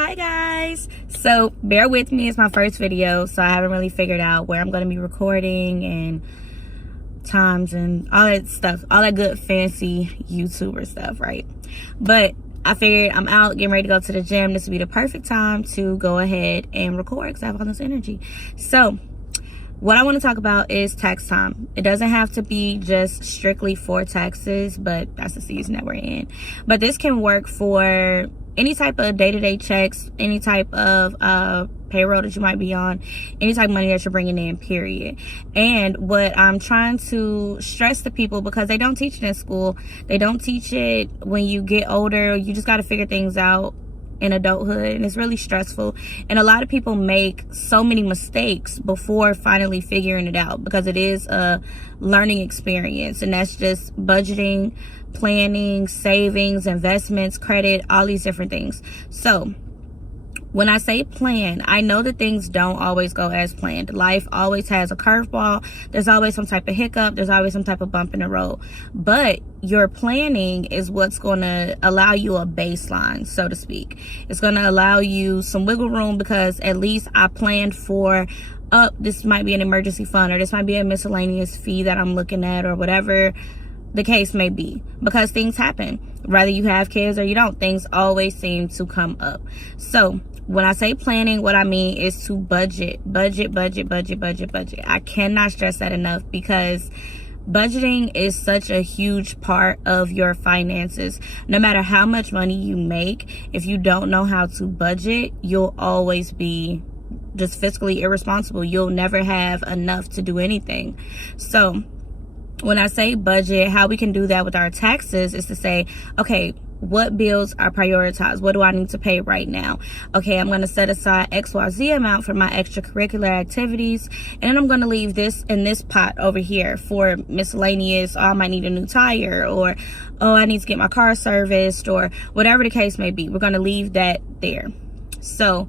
Hi guys, so bear with me, it's my first video, so I haven't really figured out where I'm going to be recording and times and all that stuff, all that good fancy YouTuber stuff, right? But I figured I'm out getting ready to go to the gym. This would be the perfect time to go ahead and record because I have all this energy. So what I want to talk about is tax time. It doesn't have to be just strictly for taxes, but that's the season that we're in. But this can work for any type of day-to-day checks, any type of payroll that you might be on, any type of money that you're bringing in, period. And what I'm trying to stress to people, because they don't teach it in school, they don't teach it when you get older. You just got to figure things out in adulthood, and it's really stressful. And a lot of people make so many mistakes before finally figuring it out, because it is a learning experience, and that's just budgeting, planning, savings, investments, credit, all these different things. So when I say plan, I know that things don't always go as planned. Life always has a curveball. There's always some type of hiccup. There's always some type of bump in the road. But your planning is what's going to allow you a baseline, so to speak. It's going to allow you some wiggle room, because at least I planned for, this might be an emergency fund, or this might be a miscellaneous fee that I'm looking at, or whatever the case may be, because things happen. Whether you have kids or you don't, things always seem to come up. So when I say planning, what I mean is to budget. I cannot stress that enough, because budgeting is such a huge part of your finances. No matter how much money you make, if you don't know how to budget, you'll always be just fiscally irresponsible. You'll never have enough to do anything. So when I say budget, how we can do that with our taxes is to say, okay, what bills are prioritized? What do I need to pay right now? Okay, I'm going to set aside XYZ amount for my extracurricular activities, and then I'm going to leave this in this pot over here for miscellaneous. Oh, I might need a new tire, or oh, I need to get my car serviced, or whatever the case may be. We're going to leave that there. So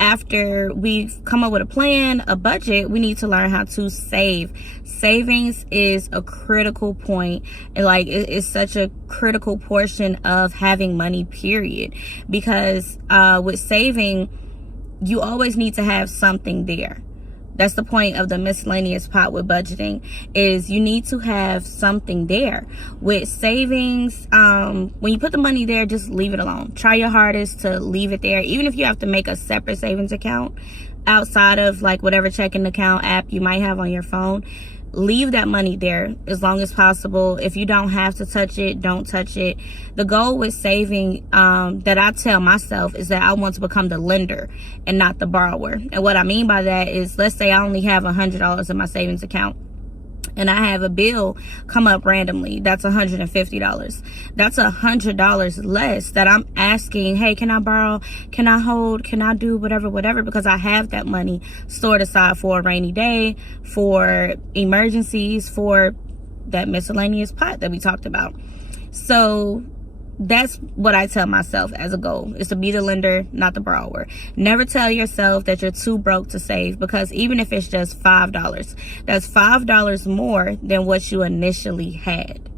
after we've come up with a plan, a budget, we need to learn how to save. Savings is a critical point, and like it's such a critical portion of having money, period. Because with saving, you always need to have something there. That's the point of the miscellaneous pot with budgeting, is you need to have something there. With savings, when you put the money there, just leave it alone. Try your hardest to leave it there. Even if you have to make a separate savings account outside of like whatever checking account app you might have on your phone, leave that money there as long as possible. If you don't have to touch it, don't touch it. The goal with saving, that I tell myself, is that I want to become the lender and not the borrower. And what I mean by that is, let's say I only have $100 in my savings account, and I have a bill come up randomly. That's $150. That's $100 less that I'm asking, hey, can I borrow? Can I hold? Can I do whatever? Because I have that money stored aside for a rainy day, for emergencies, for that miscellaneous pot that we talked about. So that's what I tell myself as a goal, is to be the lender, not the borrower. Never tell yourself that you're too broke to save, because even if it's just $5, that's $5 more than what you initially had.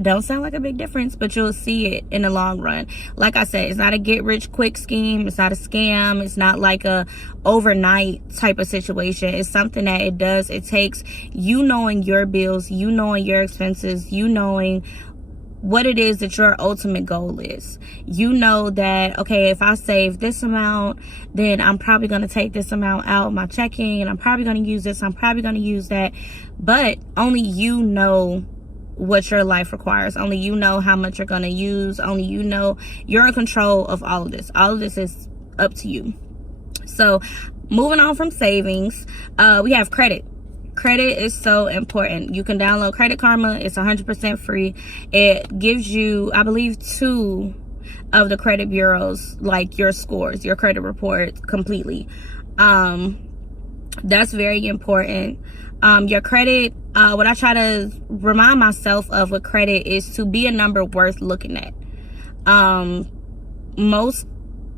Don't sound like a big difference, but you'll see it in the long run. Like I said, it's not a get rich quick scheme. It's not a scam. It's not like a overnight type of situation. It's something that it takes you knowing your bills, you knowing your expenses, you knowing what it is that your ultimate goal is. You know that, okay, if I save this amount, then I'm probably going to take this amount out of my checking, and I'm probably going to use this, I'm probably going to use that. But only you know what your life requires. Only you know how much you're going to use. Only you know. You're in control of all of this. All of this is up to you. So moving on from savings, we have credit. Credit is so important. You can download Credit Karma. It's 100% free. It gives you, I believe, 2 of the credit bureaus, like your scores, your credit report completely. That's very important. Your credit, what I try to remind myself of with credit is to be a number worth looking at. Most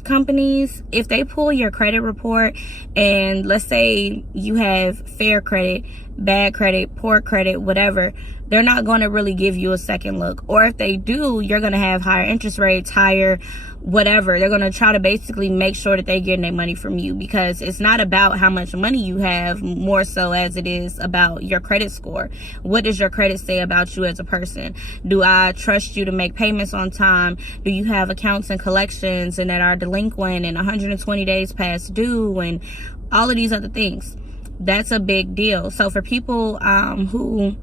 companies, if they pull your credit report, and let's say you have fair credit, bad credit, poor credit, whatever, they're not going to really give you a second look. Or if they do, you're going to have higher interest rates, higher whatever. They're going to try to basically make sure that they're getting their money from you, because it's not about how much money you have, more so as it is about your credit score. What does your credit say about you as a person? Do I trust you to make payments on time? Do you have accounts and collections and that are delinquent and 120 days past due and all of these other things? That's a big deal. So for people who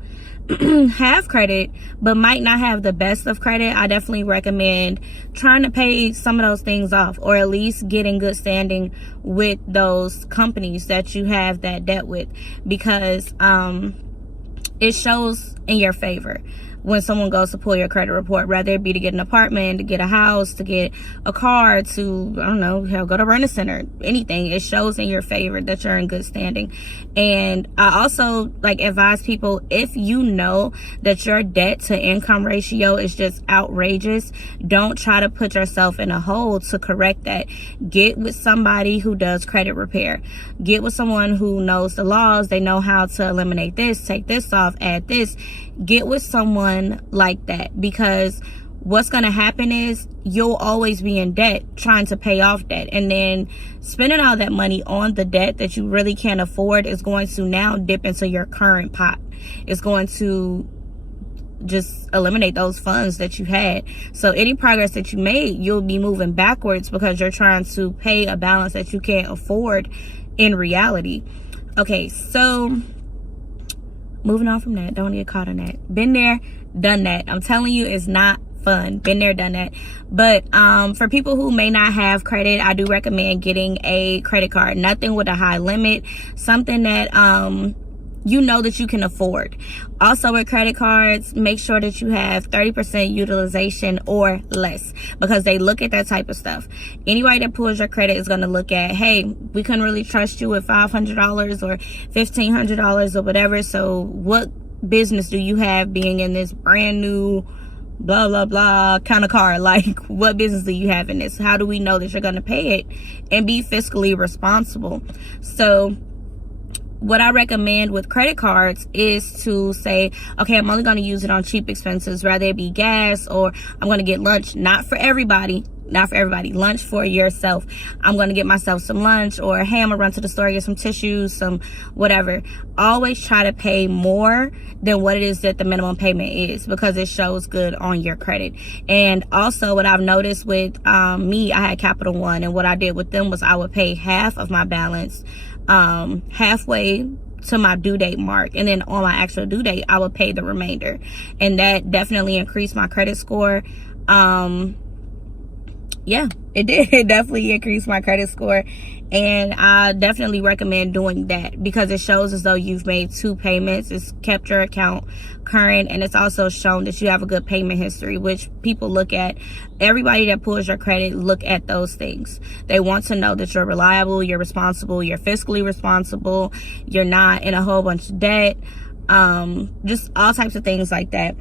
have credit but might not have the best of credit, I definitely recommend trying to pay some of those things off, or at least get in good standing with those companies that you have that debt with, because it shows in your favor when someone goes to pull your credit report, whether it be to get an apartment, to get a house, to get a car, to, I don't know, hell, go to rent a center, anything. It shows in your favor that you're in good standing. And I also advise people, if you know that your debt to income ratio is just outrageous, don't try to put yourself in a hole to correct that. Get with somebody who does credit repair. Get with someone who knows the laws. They know how to eliminate this, take this off, add this. Get with someone like that, because what's going to happen is you'll always be in debt trying to pay off debt, and then spending all that money on the debt that you really can't afford is going to now dip into your current pot. It's going to just eliminate those funds that you had. So any progress that you made, you'll be moving backwards because you're trying to pay a balance that you can't afford in reality. Okay, so moving on from that, don't get caught on that. Been there, done that. I'm telling you, it's not fun. Been there, done that. But for people who may not have credit, I do recommend getting a credit card. Nothing with a high limit, something that you know that you can afford. Also with credit cards, make sure that you have 30% utilization or less, because they look at that type of stuff. Anybody that pulls your credit is going to look at, hey, we couldn't really trust you with $500 or $1,500 or whatever, so what business do you have being in this brand new blah blah blah kind of car? Like, what business do you have in this? How do we know that you're going to pay it and be fiscally responsible? So what I recommend with credit cards is to say, okay, I'm only going to use it on cheap expenses, whether it be gas, or I'm going to get lunch. Not for everybody, lunch for yourself. I'm going to get myself some lunch, or hey, I'm going to run to the store, get some tissues, some whatever. Always try to pay more than what it is that the minimum payment is, because it shows good on your credit. And also what I've noticed with me, I had Capital One, and what I did with them was I would pay half of my balance halfway to my due date mark, and then on my actual due date I would pay the remainder, and that definitely increased my credit score. Yeah, it did. It definitely increased my credit score, and I definitely recommend doing that, because it shows as though you've made 2 payments. It's kept your account current, and it's also shown that you have a good payment history, which people look at. Everybody that pulls your credit look at those things. They want to know that you're reliable, you're responsible, you're fiscally responsible, you're not in a whole bunch of debt, just all types of things like that.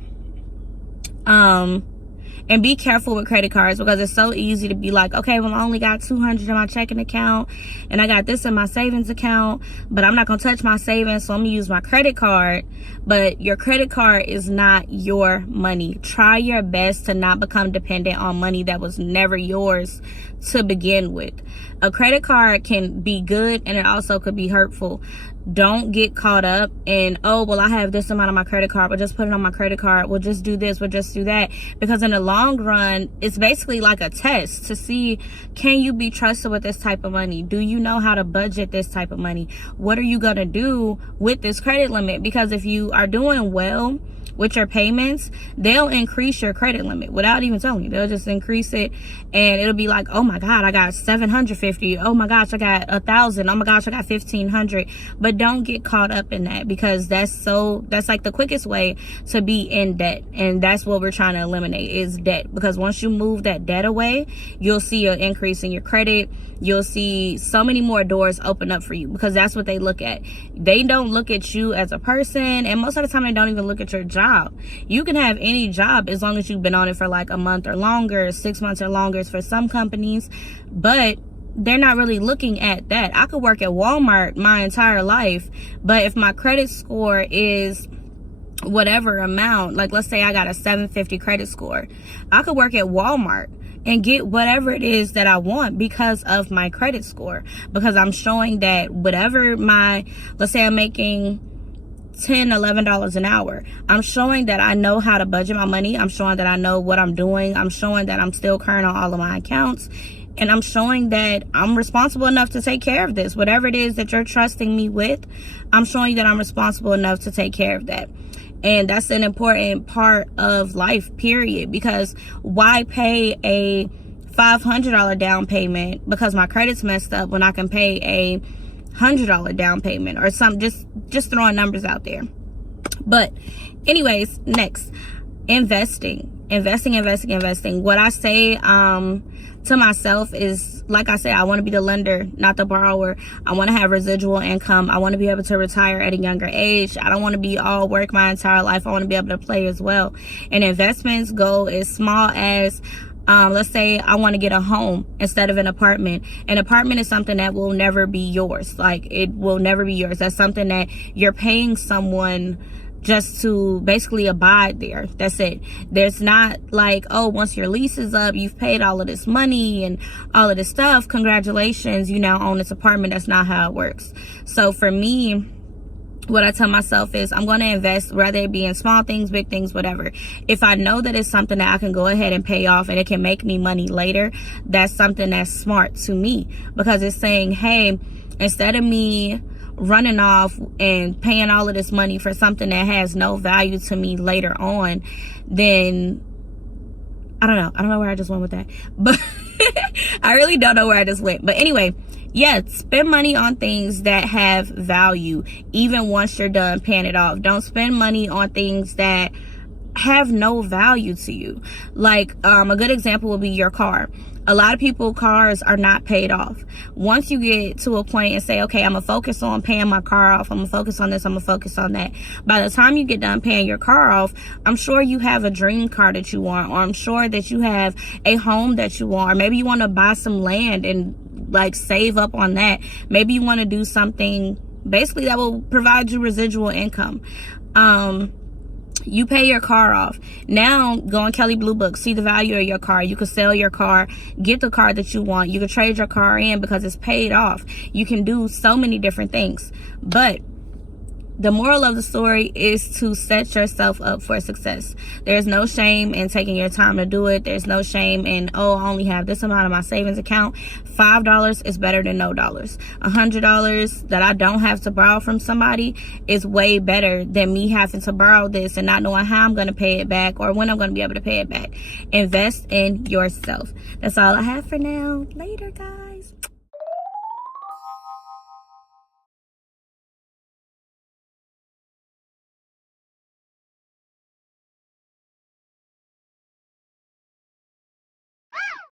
And be careful with credit cards, because it's so easy to be like, okay, well, I only got $200 in my checking account, and I got this in my savings account, but I'm not going to touch my savings, so I'm going to use my credit card. But your credit card is not your money. Try your best to not become dependent on money that was never yours to begin with. A credit card can be good, and it also could be hurtful. Don't get caught up in, oh, well, I have this amount on my credit card, we'll just put it on my credit card, we'll just do this, we'll just do that. Because in the long run, it's basically like a test to see, can you be trusted with this type of money? Do you know how to budget this type of money? What are you going to do with this credit limit? Because if you are doing well with your payments, they'll increase your credit limit without even telling you. They'll just increase it, and it'll be like, oh my God, I got 750. Oh my gosh, I got 1,000. Oh my gosh, I got 1,500. But don't get caught up in that, because that's like the quickest way to be in debt. And that's what we're trying to eliminate, is debt. Because once you move that debt away, you'll see an increase in your credit. You'll see so many more doors open up for you, because that's what they look at. They don't look at you as a person, and most of the time they don't even look at your job. You can have any job as long as you've been on it for like a month or longer, 6 months or longer for some companies, but they're not really looking at that. I could work at Walmart my entire life, but if my credit score is whatever amount, like let's say I got a 750 credit score, I could work at Walmart and get whatever it is that I want because of my credit score, because I'm showing that whatever let's say I'm making $10-11 an hour, I'm showing that I know how to budget my money. I'm showing that I know what I'm doing. I'm showing that I'm still current on all of my accounts, and I'm showing that I'm responsible enough to take care of this. Whatever it is that you're trusting me with, I'm showing you that I'm responsible enough to take care of that. And that's an important part of life, period, because why pay a $500 down payment because my credit's messed up when I can pay a $100 down payment or something? Just throwing numbers out there. But anyways, next, investing. What I say to myself is, like I said, I want to be the lender, not the borrower. I want to have residual income. I want to be able to retire at a younger age. I don't want to be all work my entire life. I want to be able to play as well. And investments go as small as, let's say I want to get a home instead of an apartment. An apartment is something that will never be yours. Like, it will never be yours. That's something that you're paying someone just to basically abide there. That's it. There's not like, oh, once your lease is up, you've paid all of this money and all of this stuff, congratulations, you now own this apartment. That's not how it works. So for me, what I tell myself is I'm going to invest, whether it be in small things, big things, whatever. If I know that it's something that I can go ahead and pay off and it can make me money later, that's something that's smart to me, because it's saying, hey, instead of me running off and paying all of this money for something that has no value to me later on, then I don't know where I just went with that, but I really don't know where I just went. But anyway, yeah, spend money on things that have value even once you're done paying it off. Don't spend money on things that have no value to you. Like a good example would be your car. A lot of people, cars are not paid off. Once you get to a point and say, okay, I'm gonna focus on paying my car off, I'm gonna focus on this, I'm gonna focus on that, by the time you get done paying your car off, I'm sure you have a dream car that you want, or I'm sure that you have a home that you want, or maybe you want to buy some land and like save up on that. Maybe you want to do something basically that will provide you residual income. You pay your car off. Now go on Kelley Blue Book, see the value of your car. You could sell your car, get the car that you want. You could trade your car in because it's paid off. You can do so many different things. But the moral of the story is to set yourself up for success. There's no shame in taking your time to do it. There's no shame in, oh, I only have this amount of my savings account. $5 is better than no dollars. $100 that I don't have to borrow from somebody is way better than me having to borrow this and not knowing how I'm going to pay it back or when I'm going to be able to pay it back. Invest in yourself. That's all I have for now. Later, guys.